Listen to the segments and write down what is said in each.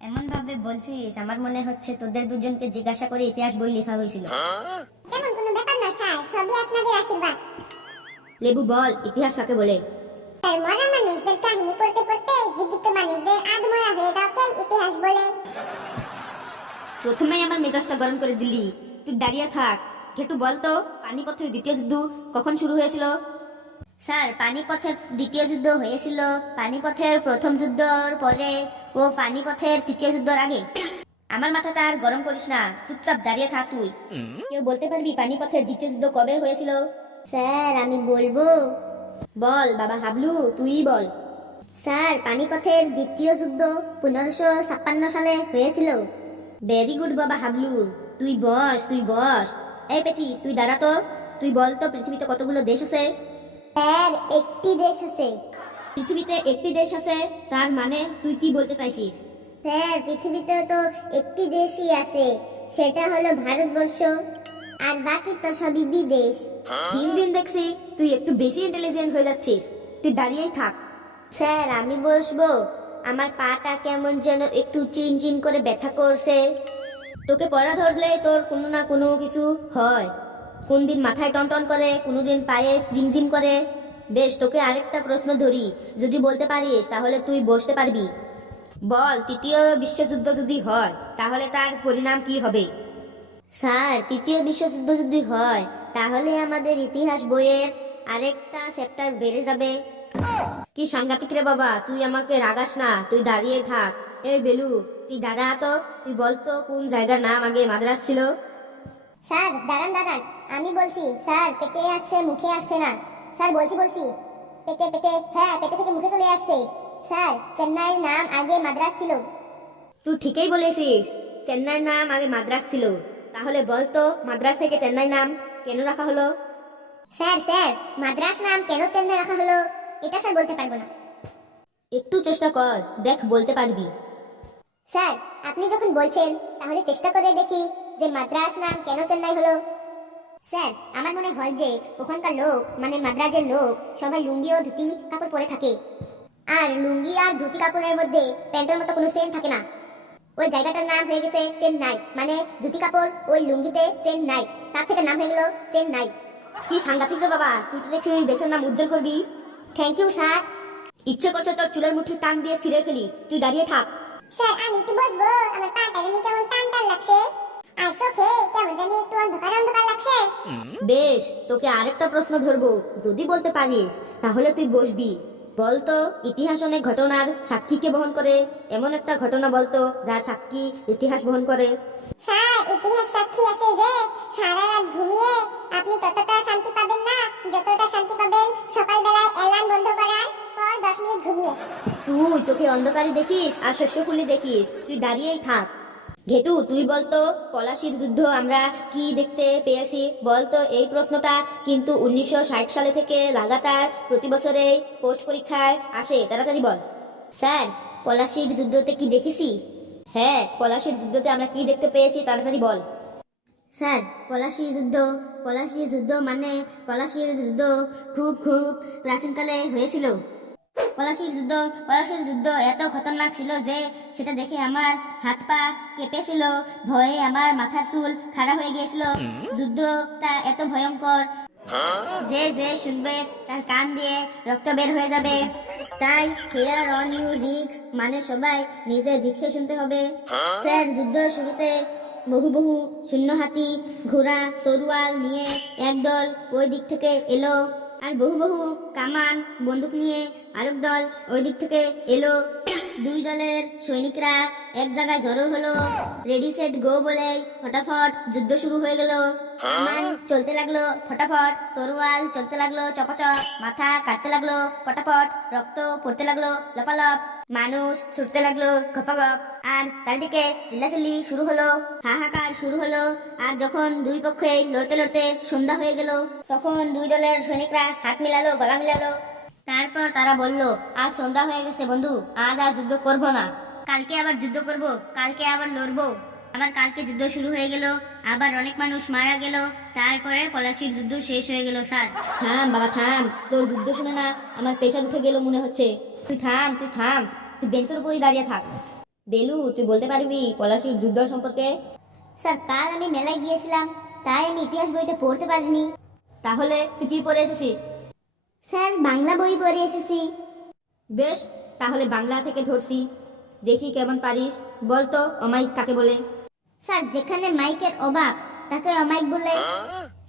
এমন ভাবে বলছিস আমার মনে হচ্ছে তোদের দুজনকে জিজ্ঞাসা করে ইতিহাস বই লেখা হয়েছিল। তেমন কোনো ব্যাপার না স্যার, সবই আপনাদের আশীর্বাদ। লেবু বল, ইতিহাস কাকে বলে? স্যার, মরা মানুষদের কাহিনী পড়তে পড়তে জীবিত মানুষদের আধমরা হয়ে যাওয়াকে ইতিহাস বলে। প্রথমেই আমার মেজাজটা গরম করে দিলি। তুই দাঁড়িয়ে থাক। ঘেটু বলতো পানিপথের দ্বিতীয় যুদ্ধ কখন শুরু হয়েছিল? স্যার, পানিপথের দ্বিতীয় যুদ্ধ হয়েছিল পানিপথের প্রথম যুদ্ধর পরে ও পানিপথের তৃতীয় যুদ্ধর আগে। আমার মাথাটা আর গরম করিস না, চুপচাপ দাঁড়িয়ে থাক তুই। কেউ বলতে পারবি পানিপথের দ্বিতীয় যুদ্ধ কবে হয়েছিল? স্যার, আমি বলবো। বল বাবা হাবলু, তুই বল। স্যার, পানিপথের দ্বিতীয় যুদ্ধ 1556 সালে হয়েছিল। ভেরি গুড বাবা হাবলু, তুই বস তুই বস। এই পেছি, তুই দাঁড়া তো। তুই বল তো পৃথিবীতে কতগুলো দেশ আছে? স্যার, একটি দেশ আছে। পৃথিবীতে একটি দেশ আছে, তার মানে তুই কি বলতে চাইছিস? স্যার, পৃথিবীতে তো একটি দেশই আছে, সেটা হলো ভারতবর্ষ, আর বাকি তো সবই বিদেশ। দিন দিন দেখছি তুই একটু বেশি ইন্টেলিজেন্ট হয়ে যাচ্ছিস। তুই দাঁড়িয়েই থাক। স্যার, আমি বসবো। আমার পাটা কেমন যেন একটু চিনচিন করে ব্যথা করছে। তোকে পড়া ধরলে তোর কোনো না কোনো কিছু হয়। কোন দিন মাথায় টনটন করে, কোনো দিন পায়ে জিমজিম করে। বেশ, তোকে আরেকটা প্রশ্ন ধরি, যদি বলতে পারিস তাহলে তুই বসতে পারবি। বল, তৃতীয় বিশ্বযুদ্ধ যদি হয় তাহলে তার পরিণাম কি হবে? স্যার, তৃতীয় বিশ্বযুদ্ধ যদি হয় তাহলে আমাদের ইতিহাস বইয়ের আরেকটা চ্যাপ্টার বেড়ে যাবে। কি সাংঘাতিক রে বাবা, তুই আমাকে রাগাস না, তুই দাঁড়িয়ে থাক। এই বেলু, তুই দাঁড়া তো। তুই বলতো কোন জায়গার নাম আগে মাদ্রাস ছিল? স্যার, দাঁড়ান দাঁড়ান, আমি বলছি। স্যার, পেটে আসছে, মুখে আসছে না। স্যার, বলছি পেটে পেটে, হ্যাঁ, পেটে থেকে মুখে চলে আসছে। স্যার, চেন্নাইয়ের নাম আগে মাদ্রাস ছিল। তুই ঠিকই বলেছিস, চেন্নাইয়ের নাম আগে মাদ্রাস ছিল। তাহলে বলতো মাদ্রাস থেকে চেন্নাই নাম কেন রাখা হলো? স্যার, মাদ্রাস নাম কেন চেন্নাই রাখা হলো এটা স্যার বলতে পারবো না। একটু চেষ্টা কর, দেখ বলতে পারবি। স্যার, আপনি যখন বলছেন তাহলে চেষ্টা করে দেখি যে মাদ্রাস নাম কেন চেন্নাই হলো। স্যার, আমার মনে হয় যে ওখানকার লোক, মানে মাদ্রাজের লোক, সবাই লুঙ্গি ও ধুতি কাপড় পরে থাকে। আর লুঙ্গি আর ধুতি কাপড়ের মধ্যে প্যান্টের মতো কোনো সেম থাকে না। ওই জায়গাটার নাম হয়ে গেছে চেন্নাই, মানে ধুতি কাপড় ওই লুঙ্গিতে চেন্নাই, তার থেকে নাম হয়ে গেল চেন্নাই। কি সাংঘাতিক রে বাবা, তুই তো দেখছি দেশের নাম উজ্জ্বল করবি। Thank you sir. ইচ্ছে করছে তোর চুলের মুঠি টান দিয়ে ছিঁড়ে ফেলি। তুই দাঁড়িয়ে থাক। স্যার, আমি একটু বসবো। আমার পাটা জানি কেমন টান টান লাগছে, আর চোখে কেমন জানি একটু অন্ধকার অন্ধকার লাগছে। বেশ, তোকে আরেকটা প্রশ্ন ধরবো, যদি বলতে পারিস তাহলে তুই বসবি। বলতো ইতিহাস অনেক ঘটনার সাক্ষীকে বহন করে, এমন একটা ঘটনা বলতো যার সাক্ষী ইতিহাস বহন করে। স্যার, ইতিহাস সাক্ষী আছে যে সারা রাত ঘুমিয়ে আপনি ততটা শান্তি পাবেন না যতটা শান্তি পাবেন সকালবেলায় অ্যালার্ম বন্ধ করার পর 10 মিনিট ঘুমিয়ে। তুই চোখে অন্ধকারে দেখিস আর শস্য ফুলে দেখিস। তুই দাঁড়িয়েই থাক। ঘেটু, তুই বলতো পলাশির যুদ্ধ আমরা কি দেখতে পেয়েছি? বলতো এই প্রশ্নটা কিন্তু 1960 সালে থেকে লাগাতার প্রতি বছরে পোস্ট পরীক্ষায় আসে। তাড়াতাড়ি বল। স্যার, পলাশির যুদ্ধতে কি দেখেছি? হ্যাঁ, পলাশির যুদ্ধতে আমরা কি দেখতে পেয়েছি, তাড়াতাড়ি বল। স্যার, পলাশির যুদ্ধ মানে পলাশির যুদ্ধ খুব খুব প্রাচীনকালে হয়েছিল। পলাশির যুদ্ধ এত খতরনাক ছিল যে সেটা দেখে আমার হাত পা কেঁপেছিল, ভয়ে আমার মাথার চুল খাড়া হয়ে গিয়েছিল। যুদ্ধটা এত ভয়ঙ্কর যে যে শুনবে তার কান দিয়ে রক্ত বের হয়ে যাবে। তাই হেয়ার অন ইউ রিক্স, মানে সবাই নিজের রিক্সে শুনতে হবে। স্যার, যুদ্ধ শুরুতে বহু বহু শূন্য হাতি ঘোড়া তরোয়াল নিয়ে একদল ওই দিক থেকে এলো, আর বহু বহু কামান বন্দুক নিয়ে আরেক দল ওই দিক থেকে এলো। দুই দলের সৈনিকরা এক জায়গায় জড়ো হলো। রেডি সেট গো বলে ফটাফট যুদ্ধ শুরু হয়ে গেল। কামান চলতে লাগলো ফটাফট, তরোয়াল চলতে লাগলো চপাচপ, মাথা কাটতে লাগলো ফটাফট, রক্ত পড়তে লাগলো লপালপ, মানুষ ছুটতে লাগলো গপাগপ, আর চারিদিকে চিল্লাচিল্লি শুরু হলো, হাহাকার শুরু হলো। আর যখন দুই পক্ষে লড়তে লড়তে সন্ধ্যা হয়ে গেল, তখন দুই দলের সৈনিকরা হাত মিলালো, গলা মিলালো। তারপর তারা বলল, আজ সন্ধ্যা হয়ে গেছে বন্ধু, আজ আর যুদ্ধ করব না, কালকে আবার যুদ্ধ করব, কালকে আবার লড়বো। আবার কালকে যুদ্ধ শুরু হয়ে গেল, আবার অনেক মানুষ মারা গেল। তারপরে পলাশির যুদ্ধ শেষ হয়ে গেল। স্যার, থাম বাবা থাম, তোর যুদ্ধ শুনে না আমার প্রেশার উঠে গেল মনে হচ্ছে। তুই থাম তুই বেঞ্চের উপরই দাঁড়িয়ে থাক। বেলু, তুই বলতে পারবি পলাশীর যুদ্ধ সম্পর্কে? স্যার কাল আমি মেলায় গিয়েছিলাম, তাই আমি ইতিহাস বইটা পড়তে পারিনি। তাহলে তুই কি পড়ে এসেছিস? স্যার বাংলা বই পড়ে এসেছি। বেশ, তাহলে বাংলা থেকে ধরছি, দেখি কেমন পারিস। বলতো অমায়িক কাকে বলে? স্যার যেখানে মাইকের অভাব তাকে অমাইক বলে।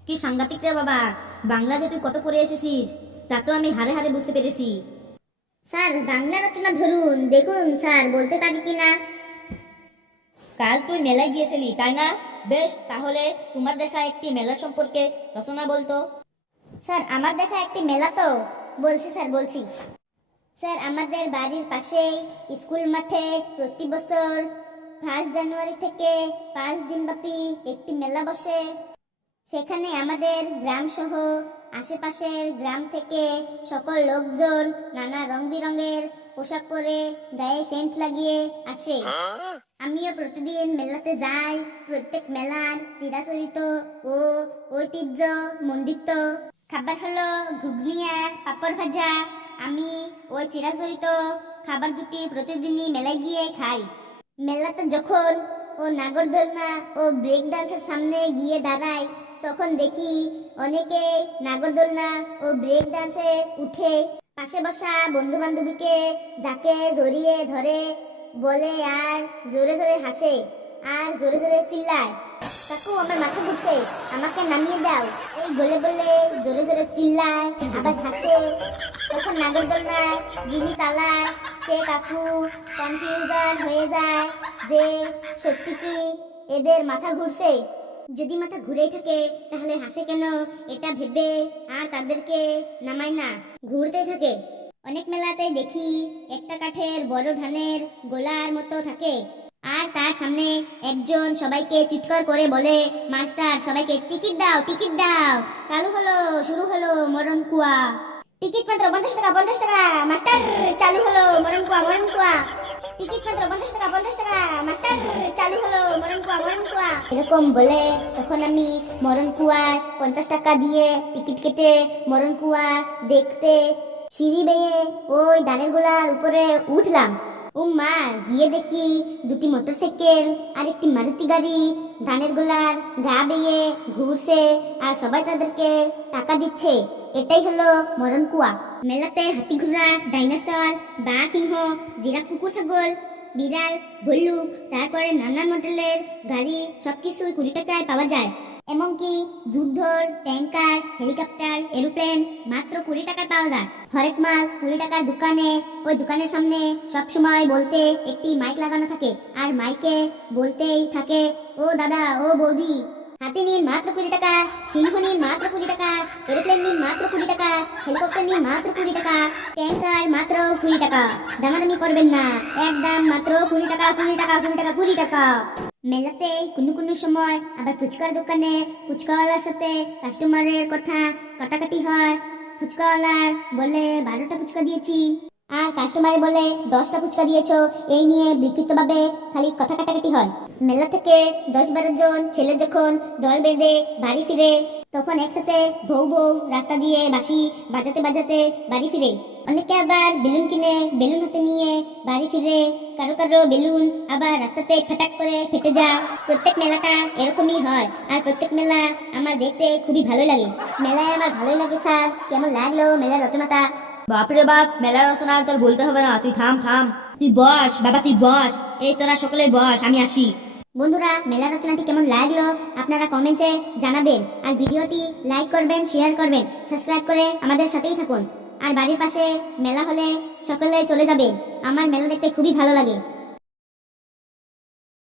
কি সাংঘাতিক রে বাবা, বাংলা যে তুই কত পড়ে এসেছিস তা তো আমি হারে হারে বুঝতে পেরেছি। স্যার বাংলা রচনা ধরুন, দেখুন স্যার বলতে পারি কিনা। কাল তুই মেলায় গিয়েছিলি তাই না? বেশ, তাহলে তোমার দেখা একটি মেলা সম্পর্কে রচনা বলতো। স্যার আমার দেখা একটি মেলা তো বলছি স্যার, বলছি। স্যার আমাদের বাড়ির পাশেই স্কুল মাঠে প্রতি বছর 1 জানুয়ারি থেকে 5 দিন ব্যাপী একটি মেলা বসে। সেখানে আমাদের গ্রাম সহ আশেপাশের গ্রাম থেকে সকল লোকজন নানা রং বেরঙের পোশাক পরে গায়ে সেন্ট লাগিয়ে আসে। আমিও প্রতিদিন মেলাতে যাই। প্রত্যেক মেলার চিরাচরিত ও ঐতিহ্য মণ্ডিত খাবার হলো ঘুগনি আর পাপড় ভাজা। আমি ওই চিরাচরিত খাবার দুটি প্রতিদিনই মেলায় গিয়ে খাই। মেলাতে যখন ও নাগরদোলনা ও ব্রেক ডান্সের সামনে গিয়ে দাঁড়াই, তখন দেখি অনেকে নাগরদোলনা ও ব্রেক ডান্সে উঠে পাশে বসা বন্ধু বান্ধবীকে যাকে জড়িয়ে ধরে বলে আর জোরে জোরে হাসে আর জোরে জোরে চিল্লায়, কাকু আমার মাথা ঘুরছে, আমাকে নামিয়ে দাও, এই বলে বলে জোরে জোরে চিল্লায় আবার হাসে। তখন নাগরদোলনায় যিনি চালায় সে কাকু কনফিউজন হয়ে যায় যে সত্যি কি এদের মাথা ঘুরছে। যদি মাথা ঘুরেই থাকে তাহলে হাসে কেন এটা ভেবে আর তাদেরকে নামায় না, ঘুরতে থাকে। অনেক মেলাতে দেখি একটা কাঠের বড় ধানের গোলার মতো থাকে আর তার সামনে একজন সবাইকে চিৎকার করে বলে, মাস্টার সবাইকে টিকিট দাও, টিকিট দাও, চালু হলো, শুরু হলো মরণ কুয়া। টিকিট মাত্র 50 টাকা, 50 টাকা মাস্টার, চালু হলো মরণ কুয়া, মরণ কুয়া। টিকিট মাত্র 50 টাকা, 50 টাকা মাস্টার, চালু হলো মরণ কুয়া, মরণ কুয়া। এরকম বলে তখন আমি মরণ কুয়ায় 50 টাকা দিয়ে টিকিট কেটে মরণ কুয়া দেখতে সিঁড়ি বেয়ে ওই ধানের গোলার উপরে উঠলাম। মা, গিয়ে দেখি দুটি মোটরসাইকেল আর একটি মারুতি গাড়ি ধানের গোলার গা বেয়ে ঘুরছে আর সবাই তাদেরকে টাকা দিচ্ছে। এটাই হলো মরণ কুয়া। মেলাতে হাতি ঘোড়া, ডাইনোসর, বাঘ, সিংহ, জিরাফ, কুকুর, ছাগল, বিড়াল, ভল্লুক, তারপরে নানান মডেলের গাড়ি সবকিছু 20 টাকায় পাওয়া যায়। এমনকি যুদ্ধর ট্যাঙ্কার, হেলিকপ্টার, এরোপ্লেন মাত্র 20 টাকায় পাওয়া যায়। হরেক মাল 20 টাকার দোকানে, ওই দোকানের সামনে সবসময় বলতে একটি মাইক লাগানো থাকে আর মাইকে বলতেই থাকে, ও দাদা, ও বৌদি, হাতি নিন মাত্র 20 টাকা, সিংহ নিন মাত্র 20 টাকা, এরোপ্লেন নিন মাত্র 20 টাকা, হেলিকপ্টার নিন মাত্র 20 টাকা, ট্যাঙ্কার মাত্র 20 টাকা। দামাদামি করবেন না, একদম মাত্র 20 টাকা, 20 টাকা, 20 টাকা, 20 টাকা। মেলাতে কোনো সময় আবার ফুচকার দোকানে ফুচকাওয়ালার সাথে কাস্টমারের কথা কাটাকাটি হয়। ফুচকাওয়ালার বলে 12টা ফুচকা দিয়েছি আর কাস্টমারে বলে 10টা ফুচকা দিয়েছো, এই নিয়ে বিকৃতভাবে খালি কথা কাটাকাটি হয়। মেলা থেকে 10-12 জন ছেলে যখন দল বেঁধে বাড়ি ফিরে, তখন একসাথে বউ বউ রাস্তা দিয়ে বাঁশি বাজাতে বাজাতে বাড়ি ফিরে। অনেকে আবার বেলুন কিনে বেলুন হাতে নিয়ে বাড়ি ফিরে। কারো কারো বেলুন আবার রাস্তাতে ফাটাক করে ফেটে যায়। প্রত্যেক মেলাটা এরকমই হয় আর প্রত্যেক মেলা আমার দেখতে খুবই ভালো লাগে। মেলায় আমার ভালোই লাগে স্যার। কেমন লাগলো মেলার রচনাটা? বাপরে বাপ, মেলার রচনা আর তোর বলতে হবে না, তুই থাম থাম, তুই বস বাবা, তুই বস। এই তোরা সকলে বস, আমি আসি। বন্ধুরা, মেলার রচনাটি কেমন লাগলো আপনারা কমেন্টে জানাবেন আর ভিডিওটি লাইক করবেন, শেয়ার করবেন, সাবস্ক্রাইব করে আমাদের সাথেই থাকুন। আর বাড়ির পাশে মেলা হলে সকলে চলে যাবেন। আমার মেলা দেখতে খুবই ভালো লাগে।